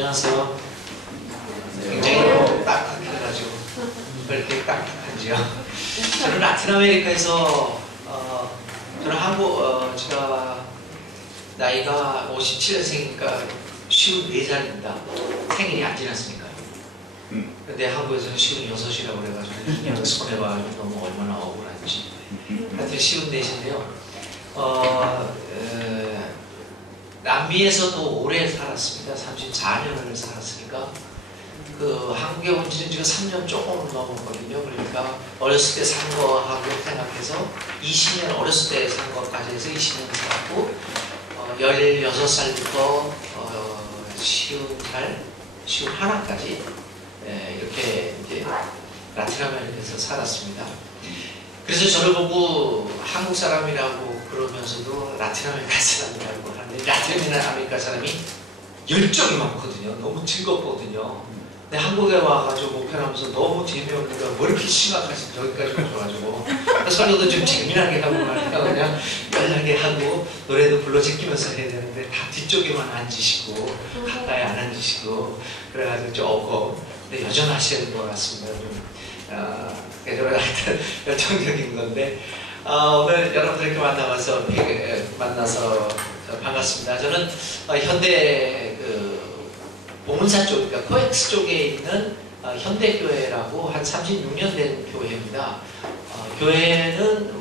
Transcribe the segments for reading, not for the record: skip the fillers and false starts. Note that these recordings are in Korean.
안녕하세요. 굉장히 딱딱해가지고 그렇게 딱딱한지요. 저는 라틴 아메리카에서 저는 제가 나이가 57년생이니까 54살입니다. 생일이 안 지났으니까요. 근데 한국에서는 56이라고 그래가지고 그냥 손해봐가지고 너무 얼마나 억울한지. 하여튼 54인데요. 남미에서도 오래 살았습니다. 34년을 살았으니까 한국에 온 지는 지금 3년 조금 넘었거든요. 그러니까 어렸을 때 산 거하고 생각해서 20년 어렸을 때 산 것까지 해서 20년 살았고 16살부터 50살, 51까지 이렇게 이제 라틴 아메리카에서 살았습니다. 그래서 저를 보고 한국 사람이라고 그러면서도 라틴 아메리카 사람이라고 하는데, 라틴 아메리카 사람이 열정이 많거든요. 너무 즐겁거든요. 근데 한국에 와가지고 목표를 하면서 너무 재미없는가 뭐 이렇게 심각하신 저기까지 오셔가지고 설교도 좀 재미나게 하고 말이야 그냥 연락게 하고 노래도 불러 제끼면서 해야 되는데 다 뒤쪽에만 앉으시고 가까이 안 앉으시고 그래가지고 조금 근데 여전하시는 것 같습니다. 저는 하여튼 열정적인 건데 오늘 여러분들 이렇게 만나서 반갑습니다. 저는 현대 봉은사 쪽, 그러니까 코엑스 쪽에 있는 현대교회라고 한 36년 된 교회입니다. 교회는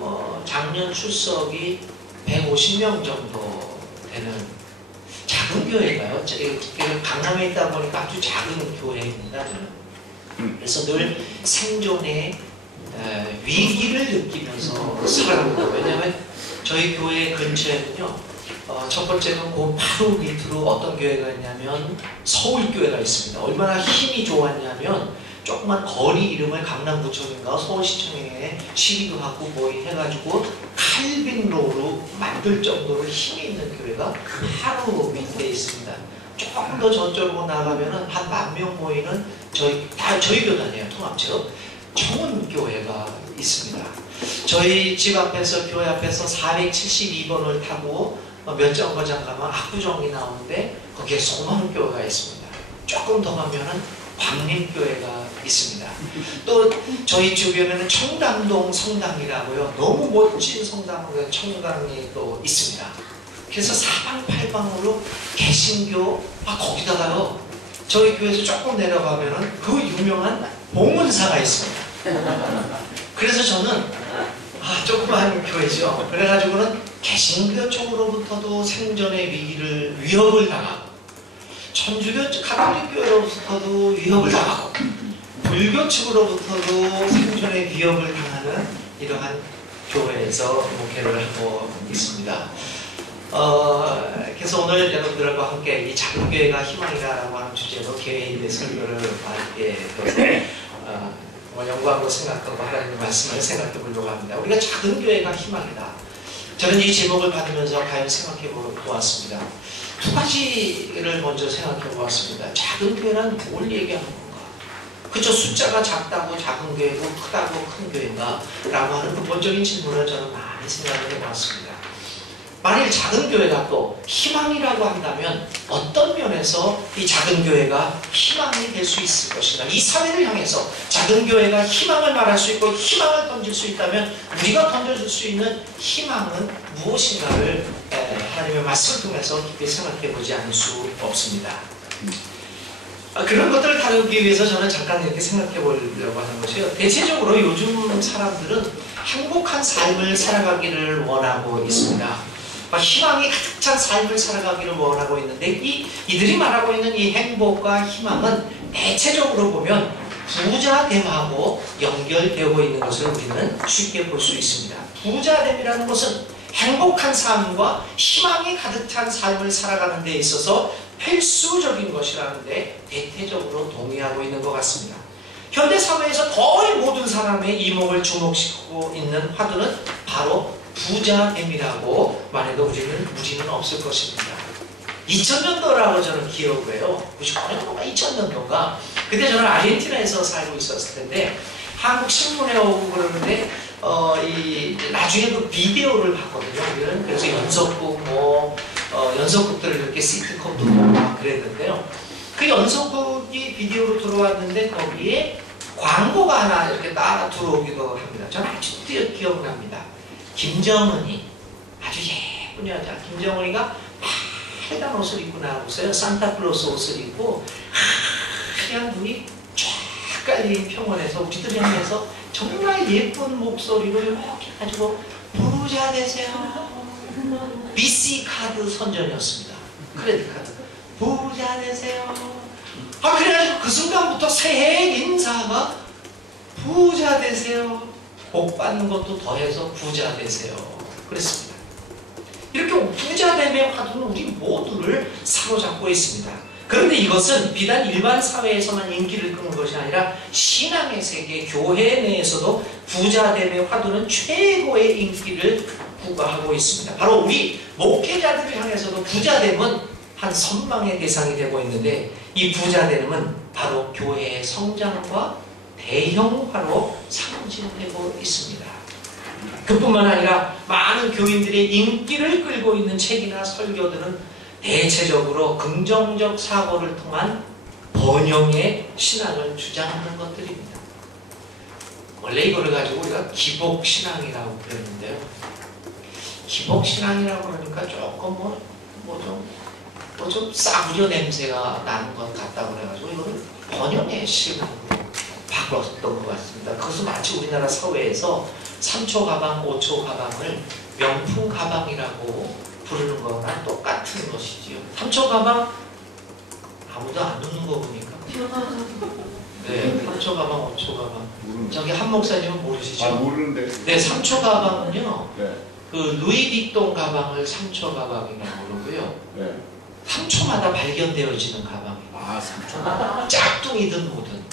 작년 출석이 150명 정도 되는 작은 교회가요. 강남에 있다 보니까 아주 작은 교회입니다. 저는. 그래서 늘 생존의 위기를 느끼면서 살아갑니다. 왜냐하면 저희 교회 근처에는요. 첫 번째는 그 바로 밑으로 어떤 교회가 있냐면 서울교회가 있습니다. 얼마나 힘이 좋았냐면 조그만 거리 이름을 강남구청인가 서울시청에 시기도 하고 뭐 해가지고 칼빈로로 만들 정도로 힘이 있는 교회가 바로 밑에 있습니다. 조금 더 저쪽으로 나가면은 한 10,000명 모이는 저희 교단이에요. 통합체험 청운교회가 있습니다. 저희 집 앞에서 교회 앞에서 472번을 타고 몇 정거장 가면 압구정이 나오는데 거기에 소망교회가 있습니다. 조금 더 가면은 광림교회가 있습니다. 또 저희 주변에는 청담동 성당이라고요. 너무 멋진 성당과 청당이 또 있습니다. 그래서 사방팔방으로 개신교 거기다가요. 저희 교회에서 조금 내려가면은 그 유명한 봉은사가 있습니다. 그래서 저는 조그만 교회죠. 그래가지고는 개신교 쪽으로부터도 생존의 위협을 당하고 천주교 가톨릭 교회로부터도 위협을 당하고 불교 측으로부터도 생존의 위협을 당하는 이러한 교회에서 목회를 하고 있습니다. 그래서 오늘 여러분들과 함께 이 작은 교회가 희망이다라고 하는 주제로 개인의 설교를 함께 영광으로 생각하고 하나님의 말씀을 생각해 보려고 합니다. 우리가 작은 교회가 희망이다. 저는 이 제목을 받으면서 가요 생각해 보았습니다. 두 가지를 먼저 생각해 보았습니다. 작은 교회란 뭘 얘기하는 건가? 그쵸, 숫자가 작다고 작은 교회고 크다고 큰 교회인가? 라고 하는 근본적인 질문을 저는 많이 생각을 해 보았습니다. 만일 작은 교회가 또 희망이라고 한다면 어떤 면에서 이 작은 교회가 희망이 될 수 있을 것인가? 이 사회를 향해서 작은 교회가 희망을 말할 수 있고 희망을 던질 수 있다면 우리가 던져줄 수 있는 희망은 무엇인가를 하나님의 말씀을 통해서 깊이 생각해 보지 않을 수 없습니다. 그런 것들을 다루기 위해서 저는 잠깐 이렇게 생각해 보려고 하는 것이요. 대체적으로 요즘 사람들은 행복한 삶을 살아가기를 원하고 있습니다. 희망이 가득 찬 삶을 살아가기를 원하고 있는데 이들이 말하고 있는 이 행복과 희망은 대체적으로 보면 부자됨하고 연결되어 있는 것을 우리는 쉽게 볼 수 있습니다. 부자됨이라는 것은 행복한 삶과 희망이 가득 찬 삶을 살아가는 데 있어서 필수적인 것이라는데 대체적으로 동의하고 있는 것 같습니다. 현대사회에서 거의 모든 사람의 이목을 주목시키고 있는 화두는 바로 부자됨이라고 말해도 무리는 없을 것입니다. 2000년도라고 저는 기억을 해요. 99년도가 2000년도인가. 그때 저는 아르헨티나에서 살고 있었을 텐데 한국 신문에 오고 그러는데 나중에 그 비디오를 봤거든요. 그래서 연속극 연속극들을 이렇게 시트콤도 보고 막 그랬는데요. 그 연속극이 비디오로 들어왔는데 거기에 광고가 하나 이렇게 따라 들어오기도 합니다. 저는 아주 기억납니다. 김정은이 아주 예쁜 여자 김정은이가 빨간 옷을 입고 나오고서요. 산타클로스 옷을 입고 하얀 눈이 쫙 깔린 평원에서 우리들이 하면서 정말 예쁜 목소리로 이렇게 가지고 부자 되세요. BC 카드 선전이었습니다. 크레딧 카드. 부자 되세요. 그래가지고 그 순간부터 새해 인사가 부자 되세요. 복 받는 것도 더해서 부자 되세요. 그랬습니다. 이렇게 부자됨의 화두는 우리 모두를 사로잡고 있습니다. 그런데 이것은 비단 일반 사회에서만 인기를 끄는 것이 아니라 신앙의 세계, 교회 내에서도 부자됨의 화두는 최고의 인기를 구가하고 있습니다. 바로 우리 목회자들을 향해서도 부자됨은 한 선망의 대상이 되고 있는데 이 부자됨은 바로 교회의 성장과 대형화로 상징되고 있습니다. 그뿐만 아니라 많은 교인들의 인기를 끌고 있는 책이나 설교들은 대체적으로 긍정적 사고를 통한 번영의 신앙을 주장하는 것들입니다. 원래 이거를 가지고 우리가 기복신앙이라고 그랬는데요. 기복신앙이라고 그러니까 조금 좀 싸구려 냄새가 나는 것 같다고 그래가지고 이거를 번영의 신앙으로 바꿨던 것 같습니다. 그것은 마치 우리나라 사회에서 3초 가방, 5초 가방을 명품 가방이라고 부르는 거랑 똑같은 것이지요. 3초 가방 아무도 안 웃는 거 보니까. 네, 3초 가방, 5초 가방. 저기 한 목사님은 모르시죠? 모르는데. 네, 3초 가방은요. 네. 그 루이비통 가방을 3초 가방이라고 그러고요. 네. 3초마다 발견되어지는 가방이에요. 3초. 짝퉁이든 뭐든.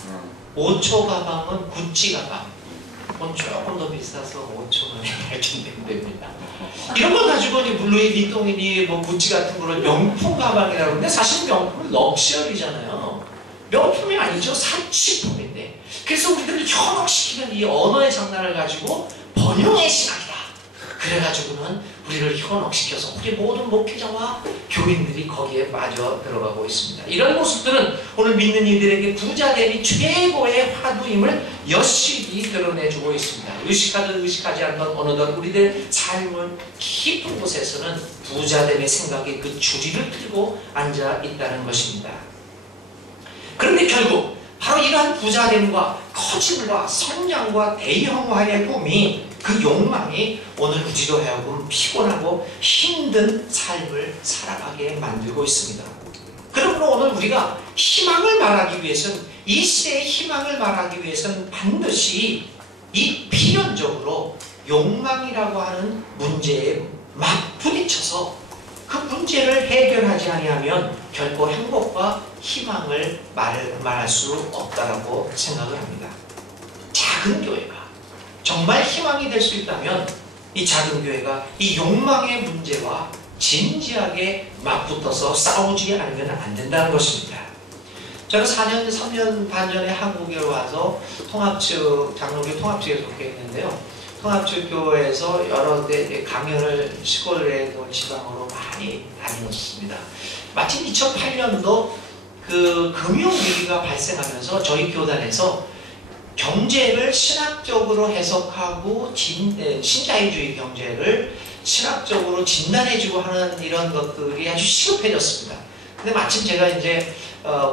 5초 가방은 구찌 가방. 그건 조금 더 비싸서 5초만에 발견됩니다. 이런 걸 가지고 루이비통이니 뭐 구찌 같은 거를 명품 가방이라고 하는데 사실 명품은 럭셔리잖아요. 명품이 아니죠. 사치품인데. 그래서 우리들을 현혹시키는 이 언어의 장난을 가지고 번영의 신학이다. 그래가지고는 우리를 현혹시켜서 우리 모든 목회자와 교인들이 거기에 빠져 들어가고 있습니다. 이런 모습들은 오늘 믿는 이들에게 부자됨이 최고의 화두임을 여실히 드러내주고 있습니다. 의식하든 의식하지 않던 어느덧 우리들 삶은 깊은 곳에서는 부자됨의 생각에 그 주리를 들고 앉아 있다는 것입니다. 그런데 결국 바로 이러한 부자됨과 커짐과 성장과 대형화의 꿈이 그 욕망이 오늘 우리로 하여금 피곤하고 힘든 삶을 살아가게 만들고 있습니다. 그러므로 오늘 우리가 희망을 말하기 위해서는 이 시대의 희망을 말하기 위해서는 반드시 이 필연적으로 욕망이라고 하는 문제에 막 부딪혀서 그 문제를 해결하지 아니하면 결코 행복과 희망을 말할 수 없다라고 생각을 합니다. 작은 교회가 정말 희망이 될 수 있다면 이 작은 교회가 이 욕망의 문제와 진지하게 맞붙어서 싸우지 않으면 안 된다는 것입니다. 저는 3년 반 전에 한국에 와서 장로교 통합측에 속해 있는데요. 통합측 교회에서 여러 대 강연을 시골에도 지방으로 많이 다녔습니다. 마침 2008년도 그 금융위기가 발생하면서 저희 교단에서 경제를 신학적으로 해석하고 신자유주의 경제를 신학적으로 진단해주고 하는 이런 것들이 아주 시급해졌습니다. 근데 마침 제가 이제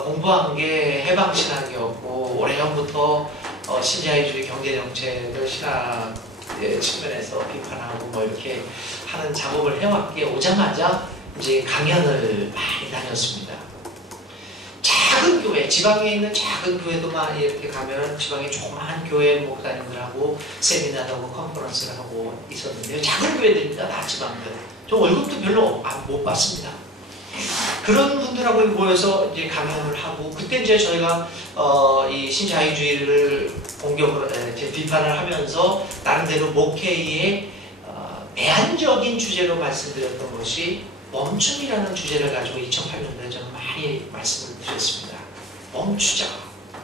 공부한 게 해방신학이었고 오래전부터 신자유주의 경제정책을 신학 측면에서 비판하고 뭐 이렇게 하는 작업을 해왔기에 오자마자 이제 강연을 많이 다녔습니다. 작은 교회, 지방에 있는 작은 교회도 많이 이렇게 가면 지방에 조그마한 교회 목사님들하고 세미나도 하고 컨퍼런스를 하고 있었는데요. 작은 교회들입니다. 다 지방들. 저 월급도 별로 못 받습니다. 그런 분들하고 모여서 이제 강연을 하고 그때 이제 저희가 이 신자유주의를 비판을 하면서 나름대로 목회의 대안적인 주제로 말씀드렸던 것이 멈춤이라는 주제를 가지고 2008년도에 저는 많이 말씀을 드렸습니다. 멈추자.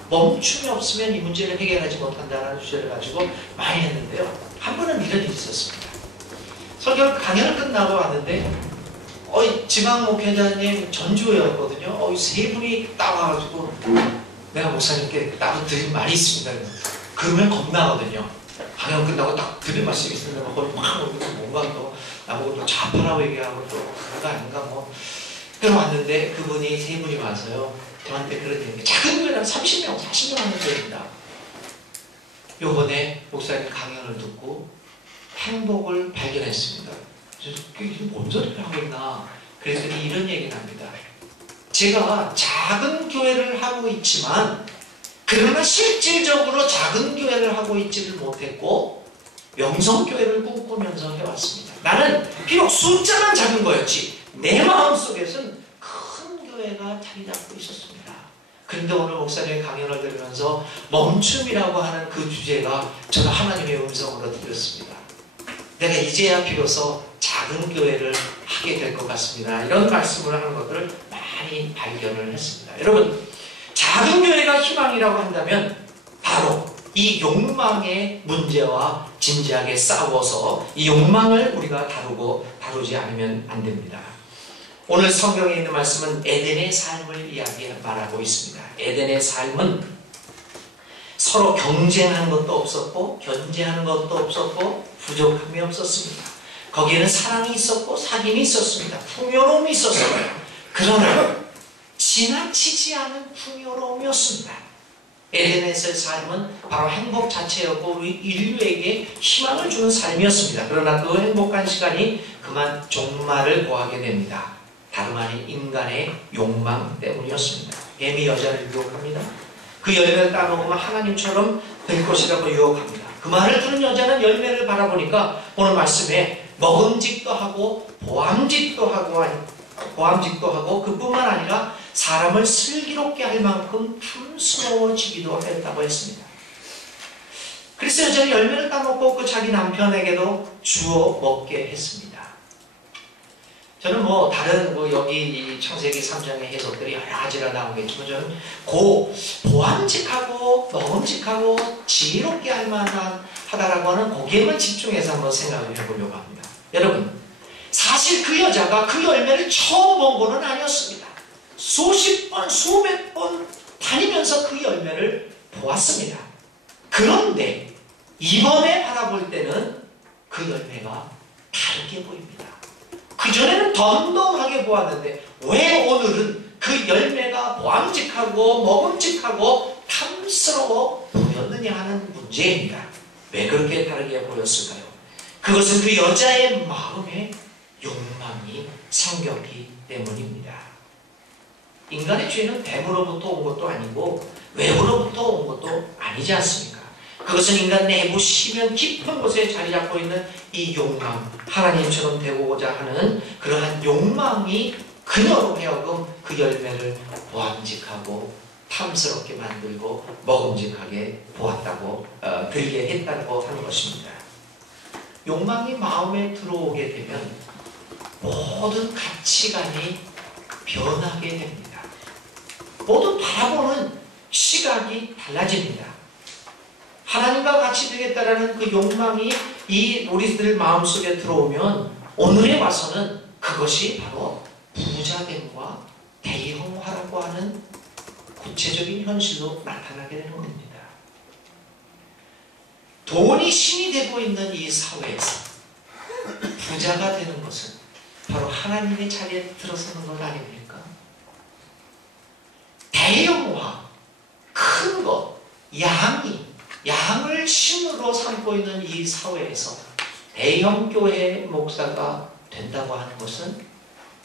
멈춤이 없으면 이 문제를 해결하지 못한다는 주제를 가지고 많이 했는데요. 한 번은 이런 일이 있었습니다. 설교 강연을 끝나고 왔는데 지방 목회자님 전주였거든요. 세 분이 딱 와가지고 내가 목사님께 따로 드린 말이 있습니다. 그러면 겁나거든요. 방영 끝나고 딱 드린 말씀이 있으면 거의 막 뭔가 또 나보고 또 좌파라고 얘기하고 또 그런가 아닌가 뭐. 그래 왔는데 그분이 세 분이 와서요. 저한테 그런 얘기. 작은 교회는 30명, 40명 하는 교회입니다. 요번에 목사님 강연을 듣고 행복을 발견했습니다. 이게 뭔 소리를 하고 있나. 그랬더니 이런 얘기를 합니다. 제가 작은 교회를 하고 있지만 그러나 실질적으로 작은 교회를 하고 있지를 못했고 명성교회를 꿈꾸면서 해왔습니다. 나는 비록 숫자만 작은 거였지 내 마음속에서는 큰 교회가 자리 잡고 있었습니다. 그런데 오늘 목사님의 강연을 들으면서 멈춤이라고 하는 그 주제가 저는 하나님의 음성으로 들렸습니다. 내가 이제야 비로소 작은 교회를 하게 될 것 같습니다. 이런 말씀을 하는 것들을 많이 발견을 했습니다. 여러분, 작은 교회가 희망이라고 한다면 바로 이 욕망의 문제와 진지하게 싸워서 이 욕망을 우리가 다루지 않으면 안 됩니다. 오늘 성경에 있는 말씀은 에덴의 삶을 말하고 있습니다. 에덴의 삶은 서로 경쟁하는 것도 없었고 견제하는 것도 없었고 부족함이 없었습니다. 거기에는 사랑이 있었고 사귐이 있었습니다. 풍요로움이 있었어요. 그러나 지나치지 않은 풍요로움이었습니다. 에덴에서의 삶은 바로 행복 자체였고 우리 인류에게 희망을 주는 삶이었습니다. 그러나 그 행복한 시간이 그만 종말을 고하게 됩니다. 다름 아닌 인간의 욕망 때문이었습니다. 뱀이 여자를 유혹합니다. 그 열매를 따먹으면 하나님처럼 될 것이라고 유혹합니다. 그 말을 들은 여자는 열매를 바라보니까 오늘 말씀에 먹음직도 하고 보암직도 하고 그뿐만 아니라 사람을 슬기롭게 할 만큼 촌스러워지기도 했다고 했습니다. 그래서 여자는 열매를 따먹고 그 자기 남편에게도 주어 먹게 했습니다. 저는 다른 여기 이 창세기 3장의 해석들이 여러 가지가 나오겠지만 저는 보암직하고 먹음직하고 지혜롭게 할 만하다라고 하는 거기에만 집중해서 한번 생각을 해보려고 합니다. 여러분, 사실 그 여자가 그 열매를 처음 본 거는 아니었습니다. 수십 번, 수백 번 다니면서 그 열매를 보았습니다. 그런데 이번에 바라볼 때는 그 열매가 다르게 보입니다. 그전에는 덤덤하게 보았는데 왜 오늘은 그 열매가 보암직하고 먹음직하고 탐스러워 보였느냐 하는 문제입니다. 왜 그렇게 다르게 보였을까요? 그것은 그 여자의 마음에 욕망이 생겼기 때문입니다. 인간의 죄는 뱀으로부터 온 것도 아니고 외부로부터 온 것도 아니지 않습니까? 그것은 인간 내부 심연 깊은 곳에 자리 잡고 있는 이 욕망, 하나님처럼 되고자 하는 그러한 욕망이 그녀로 하여금 그 열매를 보암직하고 탐스럽게 만들고 먹음직하게 들게 했다고 하는 것입니다. 욕망이 마음에 들어오게 되면 모든 가치관이 변하게 됩니다. 모든 바라보는 시각이 달라집니다. 하나님과 같이 되겠다라는 그 욕망이 이 우리들 마음속에 들어오면 오늘에 와서는 그것이 바로 부자됨과 대형화라고 하는 구체적인 현실로 나타나게 되는 겁니다. 돈이 신이 되고 있는 이 사회에서 부자가 되는 것은 바로 하나님의 자리에 들어서는 것 아닙니까? 대형화, 큰 것, 양을 신으로 삼고 있는 이 사회에서 대형교회 목사가 된다고 하는 것은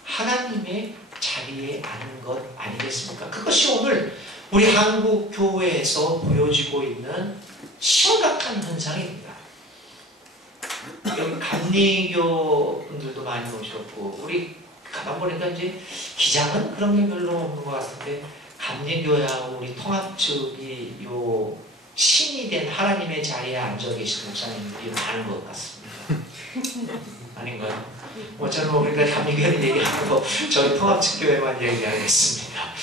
하나님의 자리에 앉는 것 아니겠습니까? 그것이 오늘 우리 한국 교회에서 보여지고 있는 심각한 현상입니다. 여기 감리교 분들도 많이 오셨고 우리 가다 보니까 이제 기장은 그런 게 별로 없는 것 같은데 감리교회하고 우리 통합 측이 요 신이 된 하나님의 자리에 앉아 계신 목사님들이 많은 것 같습니다. 아닌가요? 저는 우리가 감리교회 얘기하고 저희 통합 측 교회만 얘기하겠습니다.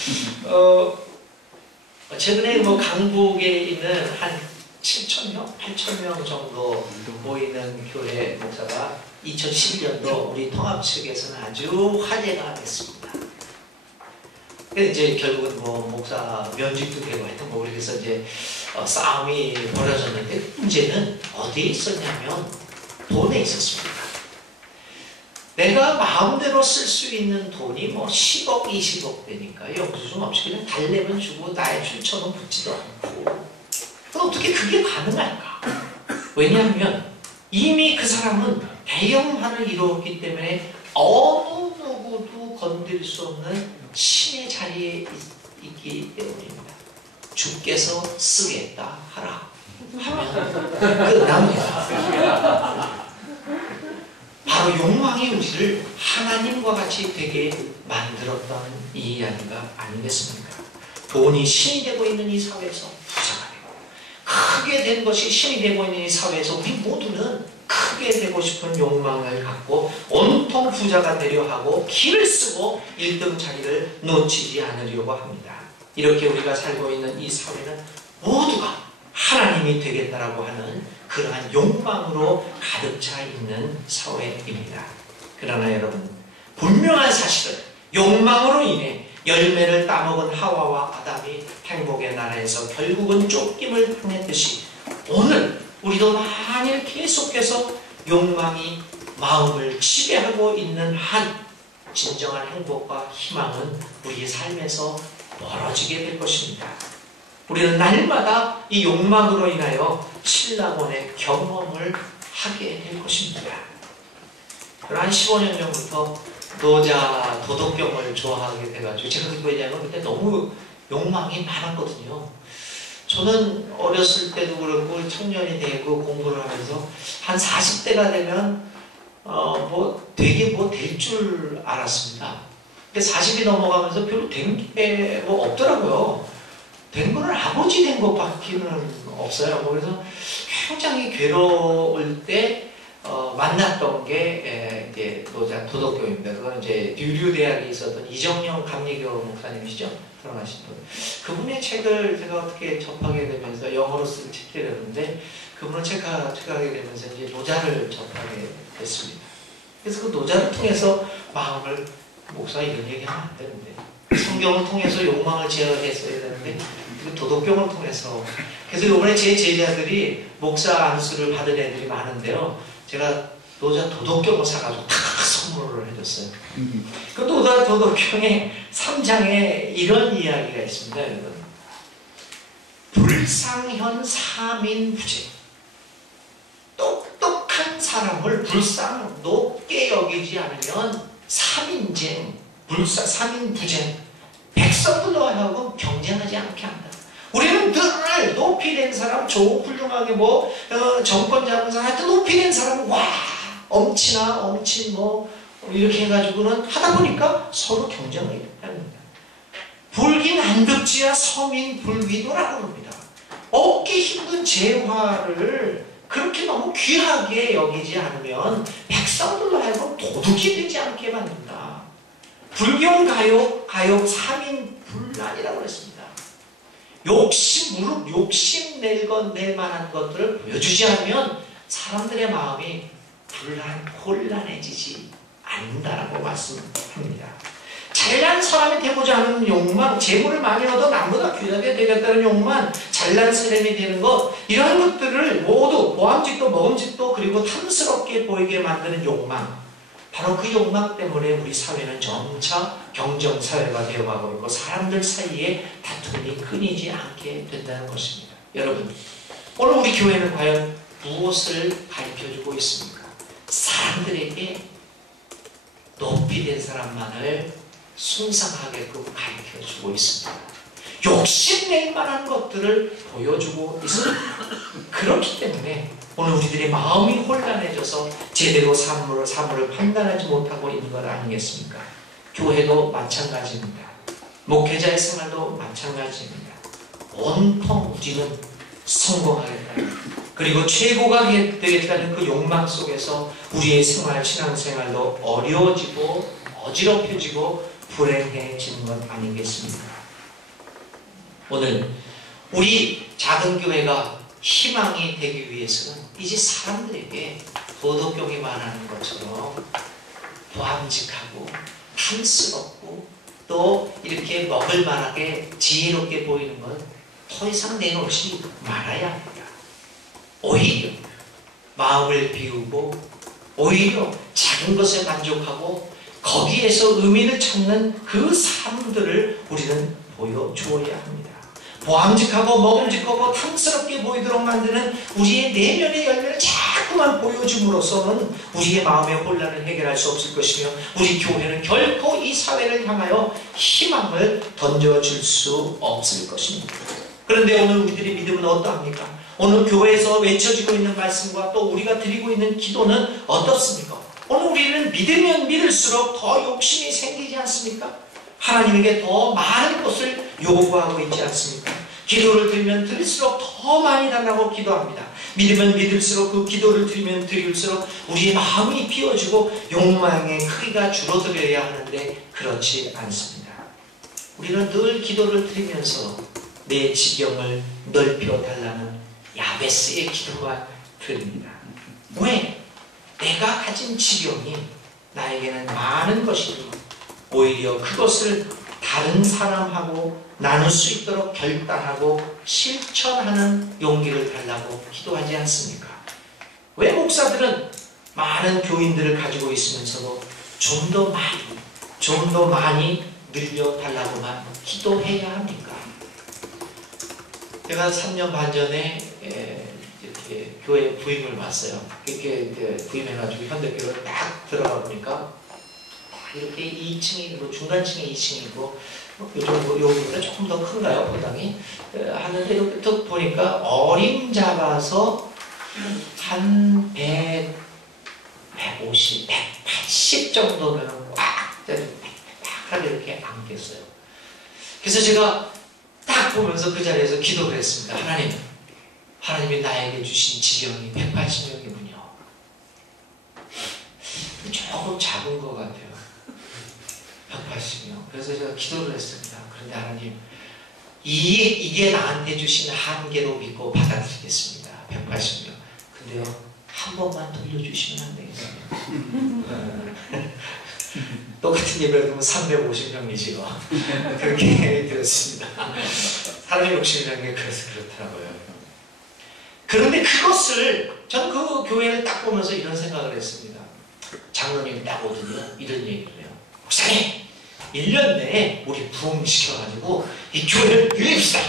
최근에 강북에 있는 한 7,000명, 8,000명 정도 모이는 교회 목사가 2011년도 우리 통합 측에서는 아주 화제가 됐습니다. 그래서 이제 결국은 뭐 목사 면직도 되고 하여튼 뭐 그래서 이제 싸움이 벌어졌는데 문제는 어디에 있었냐면 돈에 있었습니다. 내가 마음대로 쓸 수 있는 돈이 뭐 10억, 20억 되니까 영수증 없이 그냥 달래면 주고 나의 출처는 붙지도 않고 어떻게 그게 가능할까? 왜냐하면 이미 그 사람은 대형화를 이루었기 때문에 어느 누구도 건드릴 수 없는 신의 자리에 있기 때문입니다. 주께서 쓰겠다 하라 하면 끝납니다. 바로 욕망이 우리를 하나님과 같이 되게 만들었던 이 이야기가 아니겠습니까? 돈이 신이 되고 있는 이 사회에서 부자가 되고 크게 된 것이 신이 되고 있는 이 사회에서 우리 모두는 크게 되고 싶은 욕망을 갖고 온통 부자가 되려 하고 기를 쓰고 1등 자리를 놓치지 않으려고 합니다. 이렇게 우리가 살고 있는 이 사회는 모두가 하나님이 되겠다라고 하는 그러한 욕망으로 가득 차 있는 사회입니다. 그러나 여러분, 분명한 사실은 욕망으로 인해 열매를 따먹은 하와와 아담이 행복의 나라에서 결국은 쫓김을 당했듯이 오늘 우리도 만일 계속해서 욕망이 마음을 지배하고 있는 한 진정한 행복과 희망은 우리의 삶에서 멀어지게 될 것입니다. 우리는 날마다 이 욕망으로 인하여 신라곤의 경험을 하게 될 것입니다. 한 15년 전부터 노자 도덕경을 좋아하게 돼가지고 제가 왜냐하면 그때 너무 욕망이 많았거든요. 저는 어렸을 때도 그렇고 청년이 되고 공부를 하면서 한 40대가 되면 되게 될 줄 알았습니다. 근데 40이 넘어가면서 별로 된 게 없더라고요. 된 거는 아버지 된 것밖에는 없어요. 그래서 굉장히 괴로울 때 만났던 게 이제 노자 도덕교입니다. 그건 이제 유류대학에 있었던 이정영 감리교 목사님이시죠? 돌아가신 분. 그분의 책을 제가 어떻게 접하게 되면서 영어로 쓴 책들이었는데 그분을 책하게 되면서 이제 노자를 접하게 됐습니다. 그래서 그 노자를 통해서 마음을 목사 이런 얘기하면 안 되는데 성경을 통해서 욕망을 제어했어야 되는데 도덕경을 통해서 그래서 이번에 제 제자들이 목사 안수를 받은 애들이 많은데요. 제가 노자 도덕경을 사가지고 다 선물을 해줬어요. 그 노자 도덕경의 3장에 이런 이야기가 있습니다. 여러분. 불상현 삼인부재. 똑똑한 사람을 불상 높게 여기지 않으면 삼인쟁, 삼인부쟁, 백성들로 하여금 경쟁하지 않게 한다. 우리는 늘 높이 된 사람, 좋은 훌륭하게 정권 잡은 사람, 하여튼 높이 된 사람은 엄친아, 엄친 이렇게 해가지고는 하다 보니까 서로 경쟁을 합니다. 불긴안득지야 서민 불위도라고 합니다. 얻기 힘든 재화를 그렇게 너무 귀하게 여기지 않으면 백성들로 하여금 도둑이 되지 않게 만든다. 불경가욕, 가욕, 삼인불란이라고 그랬습니다. 욕심낼 만한 것들을 보여주지 않으면 사람들의 마음이 혼란해지지 않는다라고 말씀합니다. 잘난 사람이 되고자 하는 욕망, 재물을 많이 얻어 남보다 귀하게 되겠다는 욕망, 잘난 사람이 되는 것, 이런 것들을 모두 보암직도 먹음직도 그리고 탐스럽게 보이게 만드는 욕망, 바로 그 욕망 때문에 우리 사회는 점차 경쟁사회가 되어가고 있고 사람들 사이에 다툼이 끊이지 않게 된다는 것입니다. 여러분, 오늘 우리 교회는 과연 무엇을 가르쳐주고 있습니까? 사람들에게 높이 된 사람만을 숭상하게끔 가르쳐주고 있습니다. 욕심낼 만한 것들을 보여주고 있습니다. 그렇기 때문에 오늘 우리들의 마음이 혼란해져서 제대로 사물을 판단하지 못하고 있는 것 아니겠습니까? 교회도 마찬가지입니다. 목회자의 생활도 마찬가지입니다. 온통 우리는 성공하겠다. 그리고 최고가 되겠다는 그 욕망 속에서 우리의 신앙생활도 어려워지고 어지럽혀지고 불행해지는 것 아니겠습니까? 오늘 우리 작은 교회가 희망이 되기 위해서는 이제 사람들에게 도덕경이 말하는 것처럼 보암직하고 탐스럽고 또 이렇게 먹을만하게 지혜롭게 보이는 건 더 이상 내놓지 말아야 합니다. 오히려 마음을 비우고 오히려 작은 것에 만족하고 거기에서 의미를 찾는 그 삶들을 우리는 보여주어야 합니다. 보암직하고 먹음직하고 탐스럽게 보이도록 만드는 우리의 내면의 열매를 자꾸만 보여줌으로써는 우리의 마음의 혼란을 해결할 수 없을 것이며 우리 교회는 결코 이 사회를 향하여 희망을 던져줄 수 없을 것입니다. 그런데 오늘 우리들의 믿음은 어떠합니까? 오늘 교회에서 외쳐지고 있는 말씀과 또 우리가 드리고 있는 기도는 어떻습니까? 오늘 우리는 믿으면 믿을수록 더 욕심이 생기지 않습니까? 하나님에게 더 많은 것을 요구하고 있지 않습니까? 기도를 드리면 드릴수록 더 많이 달라고 기도합니다. 믿으면 믿을수록 그 기도를 드리면 드릴수록 우리의 마음이 비워지고 욕망의 크기가 줄어들어야 하는데 그렇지 않습니다. 우리는 늘 기도를 드리면서 내 지경을 넓혀달라는 야베스의 기도가 드립니다. 왜? 내가 가진 지경이 나에게는 많은 것이니 오히려 그것을 다른 사람하고 나눌 수 있도록 결단하고 실천하는 용기를 달라고 기도하지 않습니까? 왜 목사들은 많은 교인들을 가지고 있으면서도 좀 더 많이 늘려달라고만 기도해야 합니까? 제가 3년 반 전에 이렇게 교회 부임을 왔어요. 이렇게 부임해가지고 현대교회로 딱 들어가 보니까 이렇게 2층이 있고 중간층에 2층이 있고 여기보다 조금 더 큰가요? 보당이 하는데 이렇게 또 보니까 어림잡아서 한 100, 150, 180 정도면 꽉 이렇게 안겼어요. 그래서 제가 딱 보면서 그 자리에서 기도를 했습니다. 하나님이 나에게 주신 지경이 180명이군요. 조금 작은 것 같아요. 180명. 그래서 제가 기도를 했습니다. 그런데 하나님, 이게 나한테 주신 한계로 믿고 받아들이겠습니다. 180명. 근데요, 한 번만 돌려주시면 안 되겠어요? 똑같은 예배를 들으면 350명이지요. 그렇게 들었습니다. 사람이 욕심이라는 게 그래서 그렇더라고요. 그런데 그것을 저는 그 교회를 딱 보면서 이런 생각을 했습니다. 장로님이 딱 오더니 이런 얘기를 해요. 목사님, 1년 내에 우리 부흥시켜가지고 이 교회를 늘립시다.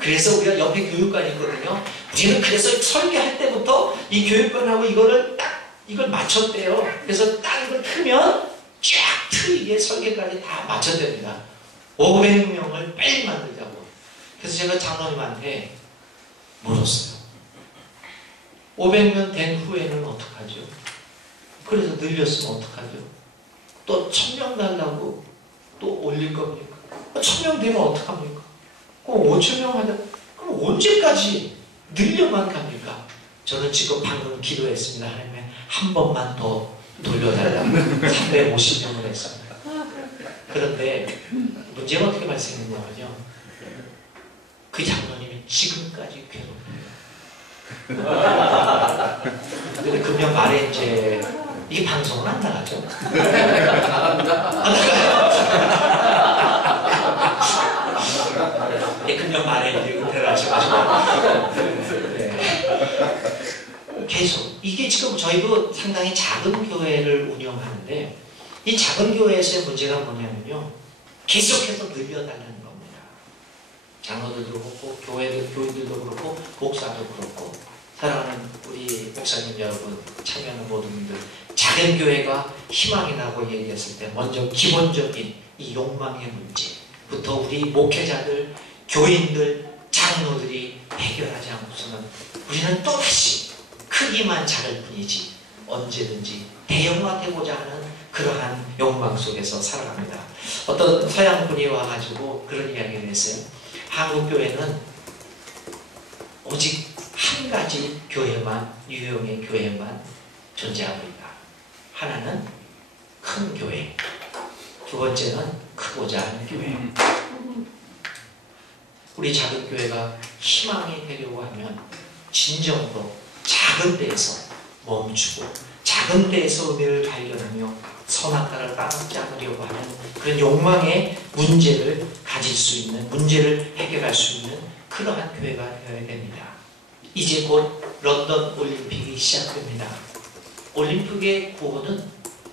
그래서 우리가 옆에 교육관이 있거든요. 우리는 그래서 설계할 때부터 이 교육관하고 이걸 맞췄대요. 그래서 딱 이걸 틀면 쫙 트이게 설계까지 다 맞췄답니다. 500명을 빨리 만들자고. 그래서 제가 장로님한테 물었어요. 500명 된 후에는 어떡하죠? 그래서 늘렸으면 어떡하죠? 또 1000명 달라고 또 올릴 겁니까? 1000명 되면 어떡합니까? 그럼 5000명 하자. 그럼 언제까지 늘려만 갑니까? 저는 지금 방금 기도했습니다. 하나님, 한 번만 더 돌려달라고 350명을 했습니다. 그런데 문제가 어떻게 발생했냐면요. 그 장로님이 지금까지 괴롭혀요. 근데 금년 말에 이제 이게 방송은 안 나가죠? 금년 말에 이제 은퇴를 하셔가지고 계속 이게 지금 저희도 상당히 작은 교회를 운영하는데 이 작은 교회에서의 문제가 뭐냐면요, 계속해서 늘려달라는 겁니다. 장로들도 그렇고 교인들도 그렇고 목사도 그렇고 사랑하는 우리 목사님 여러분, 참여하는 모든 분들, 작은 교회가 희망이 나고 얘기했을 때 먼저 기본적인 이 욕망의 문제부터 우리 목회자들, 교인들, 장로들이 해결하지 않고서는 우리는 또다시 크기만 작을 뿐이지 언제든지 대형화되고자 하는 그러한 욕망 속에서 살아갑니다. 어떤 서양 분이 와가지고 그런 이야기를 했어요. 한국 교회는 오직 한 가지 교회만, 유형의 교회만 존재하고 있다. 하나는 큰 교회, 두 번째는 크고자 하는 교회. 우리 작은 교회가 희망이 되려고 하면 진정으로 작은 데에서 멈추고 작은 데에서 은혜를 발견하며 선악과를 따먹지 않으려고 하는 그런 욕망의 문제를 가질 수 있는, 문제를 해결할 수 있는 그러한 교회가 되어야 됩니다. 이제 곧 런던 올림픽이 시작됩니다. 올림픽의 구호는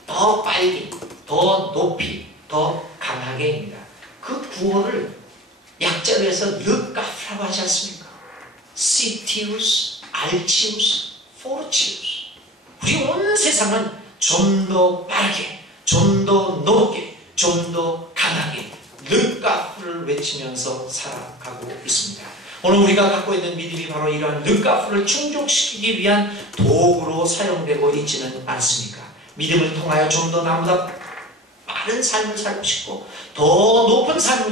더 빨리, 더 높이, 더 강하게입니다. 그 구호를 약자로 해서 르카프라고 하지 않습니까? 시티우스, 알치우스, 포르치우스. 우리 온 세상은 좀 더 빠르게, 좀 더 높게, 좀 더 강하게 르카프를 외치면서 살아가고 있습니다. 오늘 우리가 갖고 있는 믿음이 바로 이러한 르카프를 충족시키기 위한 도구로 사용되고 있지는 않습니까? 믿음을 통하여 좀 더 나보다 빠른 삶을 살고 싶고 더 높은 삶을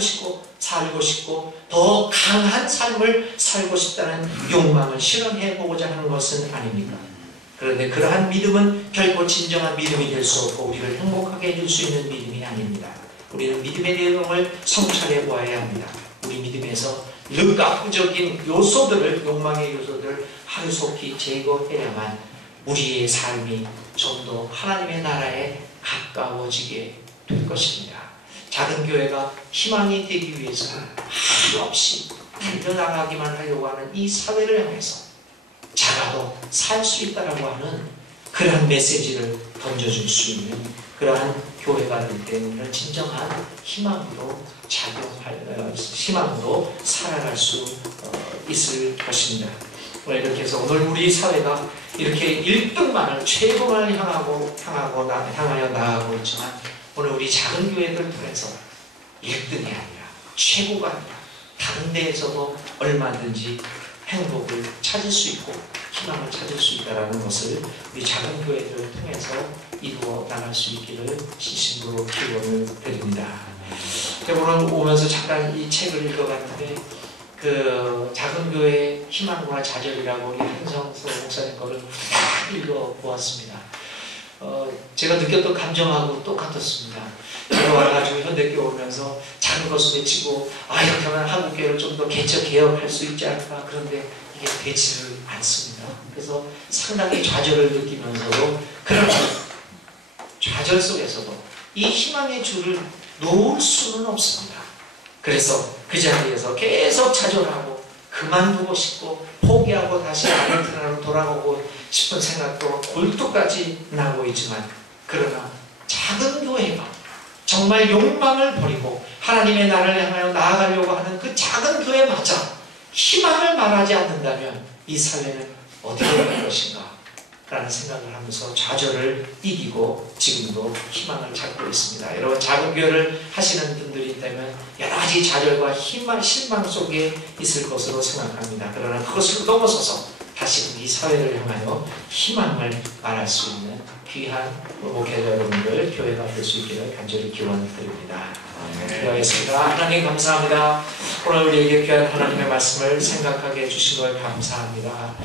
살고 싶고 더 강한 삶을 살고 싶다는 욕망을 실현해보고자 하는 것은 아닙니까? 그런데 그러한 믿음은 결코 진정한 믿음이 될 수 없고 우리를 행복하게 해줄 수 있는 믿음이 아닙니다. 우리는 믿음의 내용을 성찰해 보아야 합니다. 우리 믿음에서 르카프적인 요소들을, 욕망의 요소들을 하루속히 제거해야만 우리의 삶이 좀 더 하나님의 나라에 가까워지게 될 것입니다. 작은 교회가 희망이 되기 위해서는 한없이 달려나가기만 하려고 하는 이 사회를 향해서 작아도 살 수 있다라고 하는 그러한 메시지를 던져줄 수 있는 그러한 교회가 될 때 우리는 진정한 희망으로 희망으로 살아갈 수 있을 것입니다. 이렇게 해서 오늘 우리 사회가 이렇게 1등만을, 최고만을 향하여 나아가고 있지만 오늘 우리 작은 교회들 통해서 1등이 아니라 최고가 아니라 다른 데에서도 얼마든지 행복을 찾을 수 있고 희망을 찾을 수 있다는 것을 우리 작은 교회들을 통해서 이루어 나갈 수 있기를 진심으로 기원을 드립니다. 오늘 오면서 잠깐 이 책을 읽어봤는데 그 작은 교회의 희망과 좌절이라고 우리 한성서 목사님 거를 읽어보았습니다. 제가 느꼈던 감정하고 똑같았습니다. 제가 와가지고 현대교회 오면서 작은 것을 외치고 이렇게 하면 한국교회를 좀 더 개혁할 수 있지 않을까. 그런데 이게 되지를 않습니다. 그래서 상당히 좌절을 느끼면서도 그런 좌절 속에서도 이 희망의 줄을 놓을 수는 없습니다. 그래서 그 자리에서 계속 좌절하고 그만두고 싶고 포기하고 다시 아르헨티나로 돌아오고 싶은 생각도 골뚝까지 나고 있지만 그러나 작은 교회가 정말 욕망을 버리고 하나님의 나라를 향하여 나아가려고 하는 그 작은 교회마저 희망을 말하지 않는다면 이 사회는 어디로 갈 것인가 라는 생각을 하면서 좌절을 이기고 지금도 희망을 찾고 있습니다. 여러분 작은 교회를 하시는 분들이 있다면 여러 가지 좌절과 실망 속에 있을 것으로 생각합니다. 그러나 그것을 넘어서서 다시금 이 사회를 향하여 희망을 말할 수 있는 귀한 목회자 여러분들 교회가 될 수 있기를 간절히 기원드립니다. 기도하겠습니다. 하나님 감사합니다. 오늘 우리에게 귀한 하나님의 말씀을 생각하게 해주신 걸 감사합니다.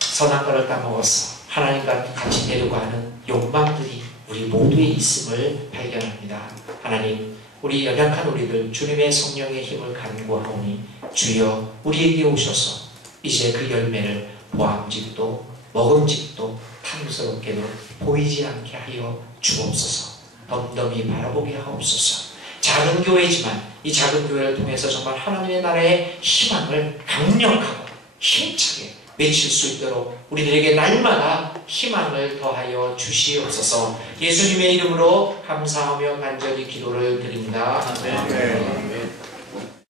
선악과를 따먹어서 하나님과 같이 되려고 하는 욕망들이 우리 모두에 있음을 발견합니다. 하나님, 우리 연약한 우리들 주님의 성령의 힘을 간구하오니 주여 우리에게 오셔서 이제 그 열매를 보암직도 먹음직도 탐스럽게도 보이지 않게 하여 주옵소서. 덤덤히 바라보게 하옵소서. 작은 교회지만 이 작은 교회를 통해서 정말 하나님의 나라의 희망을 강력하고 힘차게 외칠 수 있도록 우리들에게 날마다 희망을 더하여 주시옵소서. 예수님의 이름으로 감사하며 간절히 기도를 드립니다. 아멘.